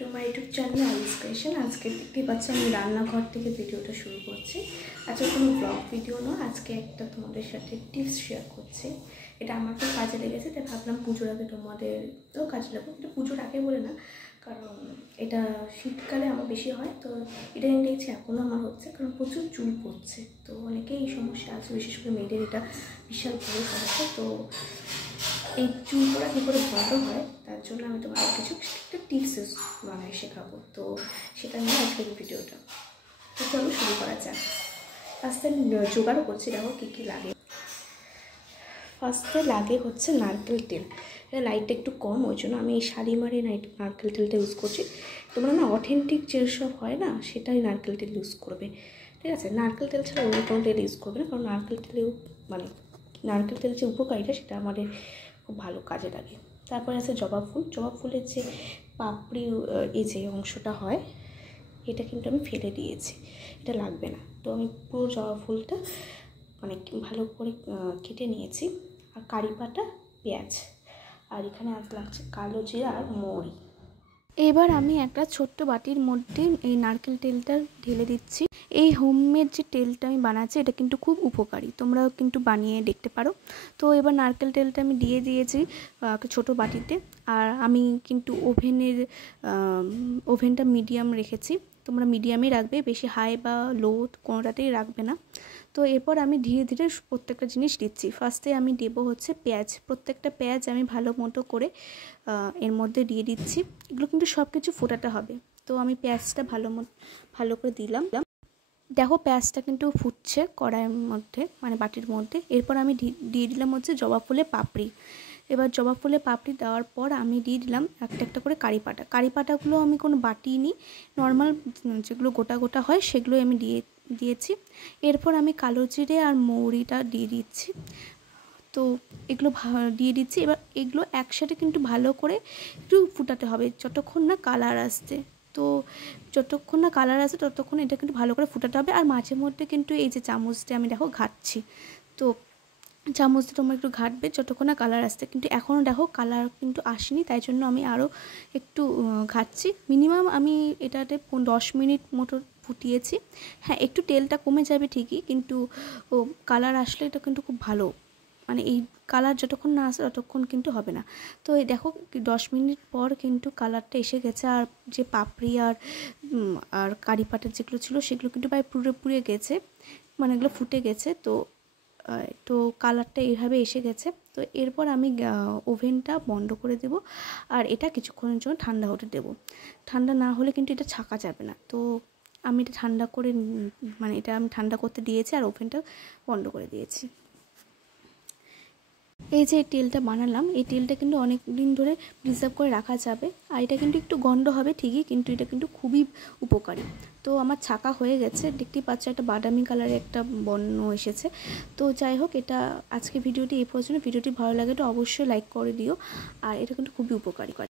Two my YouTube channel Alis creation. আজকে দেখতে পাচ্ছি আমি রান্নাঘর থেকে ভিডিওটা শুরু করছি। আজকে কোনো ব্লগ ভিডিও নয়, আজকে একটা তোমাদের সাথে টিপস শেয়ার করছি। এটা আমার খুব কাজে লেগেছে, তাই ভাবলাম পুজোর আগে তোমাদেরও কাজে লাগবে। এটা পুজোর আগে বলে না, কারণ এটা শীতকালে আমার বেশি হয়, তো এটা আমি দেখছি এখনও আমার হচ্ছে, কারণ প্রচুর চুল পড়ছে। তো অনেকেই এই সমস্যা আছে, বিশেষ করে মেয়েদের এটা বিশাল বড় সমস্যা। তো এই চুল পড়া কী করে বন্ধ হয় তার জন্য আমি তোমাদের কিছু একটা টিপস শেখাবো। তো সেটা নিয়ে আজকের ভিডিওটা। তো চলো শুরু করা যাক। ফার্স্টে আমি জোগাড়ও করছি, দেখো কী কী লাগে। ফার্স্টে লাগে হচ্ছে নারকেল তেল। এটা লাইটটা একটু কম, ওই জন্য আমি এই শালিমারে নারকেল তেলটা ইউজ করছি। তোমরা না অথেন্টিক যেসব হয় না, সেটাই নারকেল তেল ইউজ করবে, ঠিক আছে? নারকেল তেল ছাড়া অন্য কোনো তেল ইউজ করবে না, কারণ নারকেল তেলেও নারকেল তেলের যে উপকারিতা সেটা আমাদের খুব ভালো কাজে লাগে। তারপরে আছে জবা ফুল। জবা ফুলের যে পাপড়ি, এই যে অংশটা হয়, এটা কিন্তু আমি ফেলে দিয়েছি, এটা লাগবে না। তো আমি পুরো জবা ফুলটা ভালো করে কেটে নিয়েছি। আর কারি পাতা, পেঁয়াজ, আর এখানে লাগছে কালো জিরা আর মৌরি। এবার আমি একটা ছোট্ট বাটির মধ্যে এই নারকেল তেলটা ঢেলে দিচ্ছি। এই হোমমেড যে তেলটা আমি বানাচ্ছি এটা কিন্তু খুব উপকারী, তোমরাও কিন্তু বানিয়ে দেখতে পারো। তো এবার নারকেল তেলটা আমি দিয়ে দিয়েছি একটা ছোটো বাটিতে। আর আমি কিন্তু ওভেনটা মিডিয়াম রেখেছি, তোমরা মিডিয়ামই রাখবে, বেশি হাই বা লো কোনোটাতেই রাখবে না। তো এরপর আমি ধীরে ধীরে প্রত্যেকটা জিনিস দিচ্ছি। ফার্স্টে আমি দেবো হচ্ছে পেঁয়াজ। প্রত্যেকটা পেঁয়াজ আমি ভালো মতো করে এর মধ্যে দিয়ে দিচ্ছি। এগুলো কিন্তু সব কিছু ফোটাতে হবে। তো আমি পেঁয়াজটা ভালো করে দিলাম। দেখো পেঁয়াজটা কিন্তু ফুটছে কড়াইয়ের মধ্যে, বাটির মধ্যে। এরপর আমি দিয়ে দিলাম হচ্ছে জবা ফুলের পাপড়ি। এবার জবা ফুলের পাপড়ি দেওয়ার পর আমি দিয়ে দিলাম একটা একটা করে কারি পাতা। কারি পাতাগুলো আমি কোনো বাটি নিই, নর্মাল যেগুলো গোটা গোটা হয় সেগুলোই আমি দিয়েছি। এরপর আমি কালো জিরে আর মৌরিটা দিয়ে দিচ্ছি। তো এগুলো দিয়ে দিচ্ছি। এবার এগুলো একসাথে কিন্তু ভালো করে একটু ফুটাতে হবে যতক্ষণ না কালার আসছে। তো যতক্ষণ না কালার আসে ততক্ষণ এটা কিন্তু ভালো করে ফুটাতে হবে। আর মাঝে মধ্যে কিন্তু এই যে চামচটা আমি দেখো ঘাটছি, তো চামচটা তোমরা একটু ঘাটবে যতক্ষণ না কালার আসছে। কিন্তু এখনও দেখো কালার কিন্তু আসেনি, তাই জন্য আমি আরও একটু ঘাটছি। মিনিমাম আমি এটাতে 10 মিনিট মতো ফুটিয়েছি। হ্যাঁ, একটু তেলটা কমে যাবে ঠিকই, কিন্তু কালার আসলে এটা কিন্তু খুব ভালো। এই কালার যতক্ষণ না আসে ততক্ষণ কিন্তু হবে না। তো এই দেখো 10 মিনিট পর কিন্তু কালারটা এসে গেছে। আর যে পাপড়ি আর কারি পাতার যেগুলো ছিল সেগুলো কিন্তু প্রায় পুড়ে গেছে, এগুলো ফুটে গেছে। তো কালারটা এইভাবে এসে গেছে। তো এরপর আমি ওভেনটা বন্ধ করে দেব, আর এটা কিছুক্ষণের জন্য ঠান্ডা হতে দেব। ঠান্ডা না হলে কিন্তু এটা ছাকা যাবে না। তো আমি এটা ঠান্ডা করে এটা আমি ঠান্ডা করতে দিয়েছি আর ওভেনটা বন্ধ করে দিয়েছি। এই যে তেলটা বানালাম, এই তেলটা কিন্তু অনেক দিন ধরে প্রিজার্ভ করে রাখা যাবে। আর এটা কিন্তু একটু গন্ধ হবে ঠিকই, কিন্তু এটা কিন্তু খুবই উপকারী। তো আমার ছাকা হয়ে গেছে, দেখতেই পাচ্ছ একটা বাদামি কালারের একটা বর্ণ এসেছে। তো যাই হোক, এটা আজকে ভিডিওটি এই পর্যন্ত। ভিডিওটি ভালো লাগে তো অবশ্যই লাইক করে দিও, আর এটা কিন্তু খুবই উপকারী।